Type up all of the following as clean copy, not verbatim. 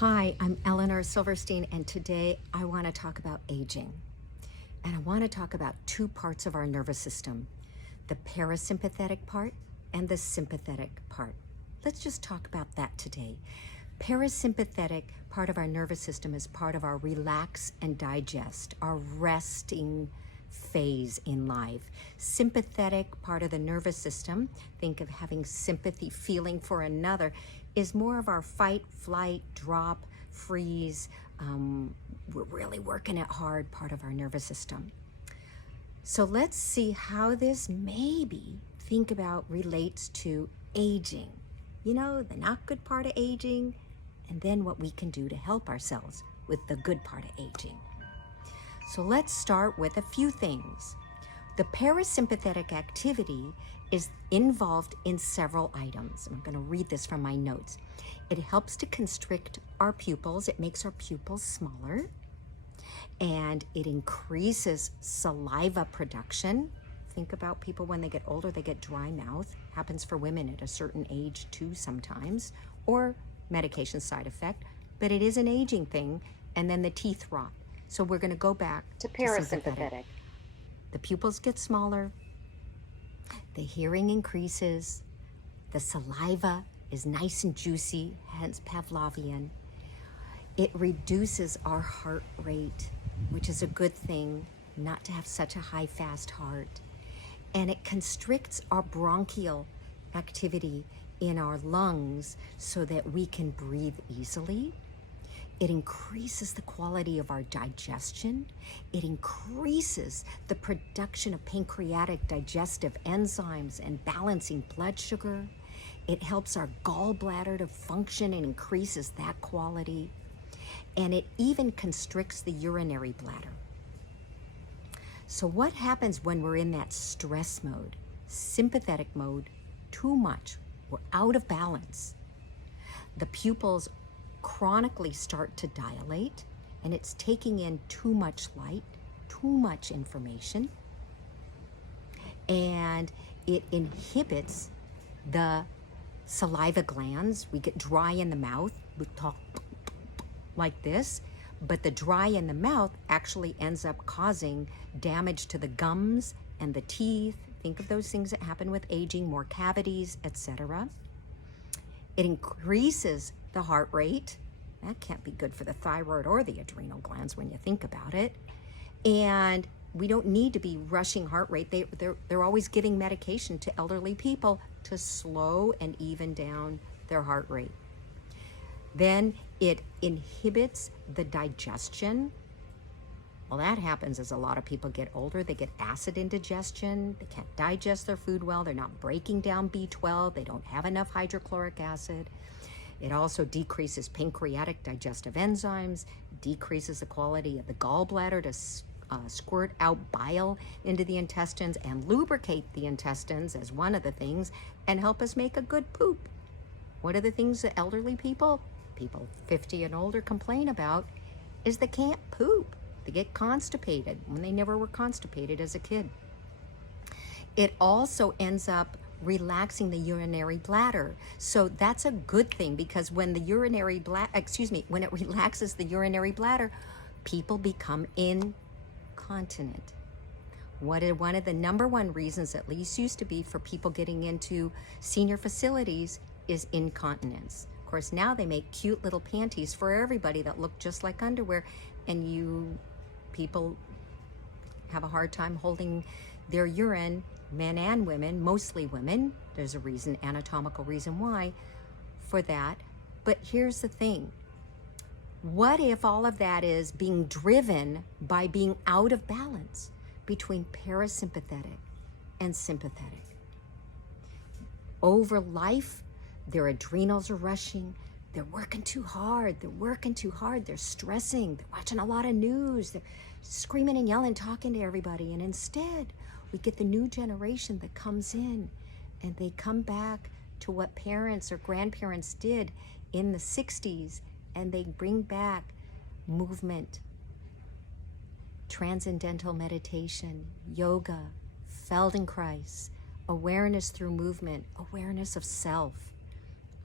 Hi, I'm Elinor Silverstein, and today I want to talk about aging. And I want to talk about two parts of our nervous system, the parasympathetic part and the sympathetic part. Let's just talk about that today. Parasympathetic part of our nervous system is part of our relax and digest, our resting phase in life. Sympathetic part of the nervous system, think of having sympathy, feeling for another, is more of our fight, flight, drop, freeze. We're really working it hard part of our nervous system. So let's see how this maybe think about relates to aging. You know, the not good part of aging, and then what we can do to help ourselves with the good part of aging. So let's start with a few things. The parasympathetic activity is involved in several items. I'm going to read this from my notes. It helps to constrict our pupils. It makes our pupils smaller. And it increases saliva production. Think about people when they get older, they get dry mouth. Happens for women at a certain age too sometimes, or medication side effect. But it is an aging thing, and then the teeth rot. So we're going to go back to parasympathetic. The pupils get smaller, the hearing increases, the saliva is nice and juicy, hence Pavlovian. It reduces our heart rate, which is a good thing, not to have such a high, fast heart. And it constricts our bronchial activity in our lungs so that we can breathe easily. It increases the quality of our digestion. It increases the production of pancreatic digestive enzymes and balancing blood sugar. It helps our gallbladder to function and increases that quality. And it even constricts the urinary bladder. So what happens when we're in that stress mode, sympathetic mode, too much, we're out of balance? The pupils chronically start to dilate, and it's taking in too much light, too much information, and it inhibits the saliva glands. We get dry in the mouth, we talk like this, but the dry in the mouth actually ends up causing damage to the gums and the teeth. Think of those things that happen with aging, more cavities, etc. It increases the heart rate. That can't be good for the thyroid or the adrenal glands when you think about it. And we don't need to be rushing heart rate. They're always giving medication to elderly people to slow and even down their heart rate. Then it inhibits the digestion. Well, that happens as a lot of people get older. They get acid indigestion. They can't digest their food well. They're not breaking down B12. They don't have enough hydrochloric acid. It also decreases pancreatic digestive enzymes, decreases the quality of the gallbladder to squirt out bile into the intestines and lubricate the intestines as one of the things, and help us make a good poop. What are the things that elderly people 50 and older complain about is they can't poop. They get constipated when they never were constipated as a kid. It also ends up relaxing the urinary bladder. So that's a good thing, because when the when it relaxes the urinary bladder, people become incontinent. One of the number one reasons, at least used to be, for people getting into senior facilities is incontinence. Of course, now they make cute little panties for everybody that look just like underwear, and people have a hard time holding their urine, men and women, mostly women. There's a reason, anatomical reason why for that. But here's the thing. What if all of that is being driven by being out of balance between parasympathetic and sympathetic? Over life, their adrenals are rushing. They're working too hard. They're stressing. They're watching a lot of news. They're screaming and yelling, talking to everybody. And instead, we get the new generation that comes in, and they come back to what parents or grandparents did in the 60s, and they bring back movement, transcendental meditation, yoga, Feldenkrais, awareness through movement, awareness of self,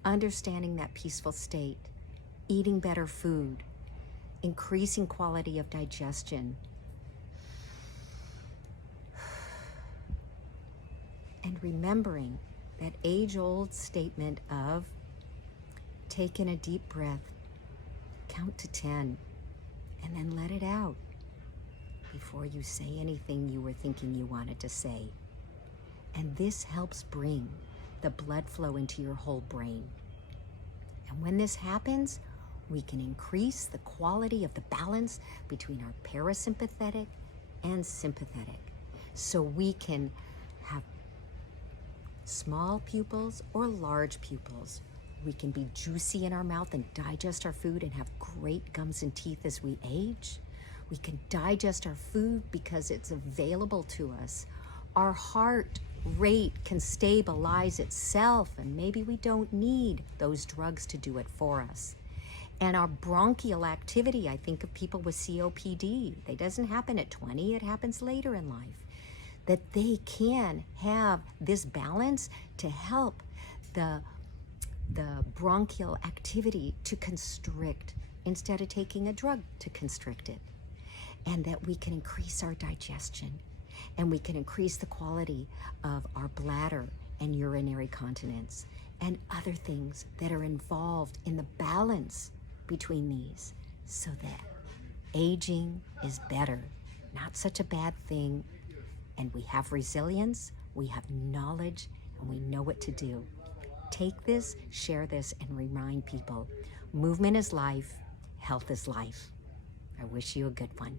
understanding that peaceful state, eating better food, increasing quality of digestion, and remembering that age-old statement of take in a deep breath, count to 10, and then let it out before you say anything you were thinking you wanted to say. And this helps bring the blood flow into your whole brain. And when this happens, we can increase the quality of the balance between our parasympathetic and sympathetic. So we can have small pupils or large pupils. We can be juicy in our mouth and digest our food and have great gums and teeth as we age. We can digest our food because it's available to us. Our heart rate can stabilize itself, and maybe we don't need those drugs to do it for us. And our bronchial activity, I think of people with COPD. It doesn't happen at 20, it happens later in life. That they can have this balance to help the bronchial activity to constrict instead of taking a drug to constrict it. And that we can increase our digestion, and we can increase the quality of our bladder and urinary continence and other things that are involved in the balance between these, so that aging is better, not such a bad thing, and we have resilience, we have knowledge, and we know what to do. Take this, share this, and remind people, movement is life, health is life. I wish you a good one.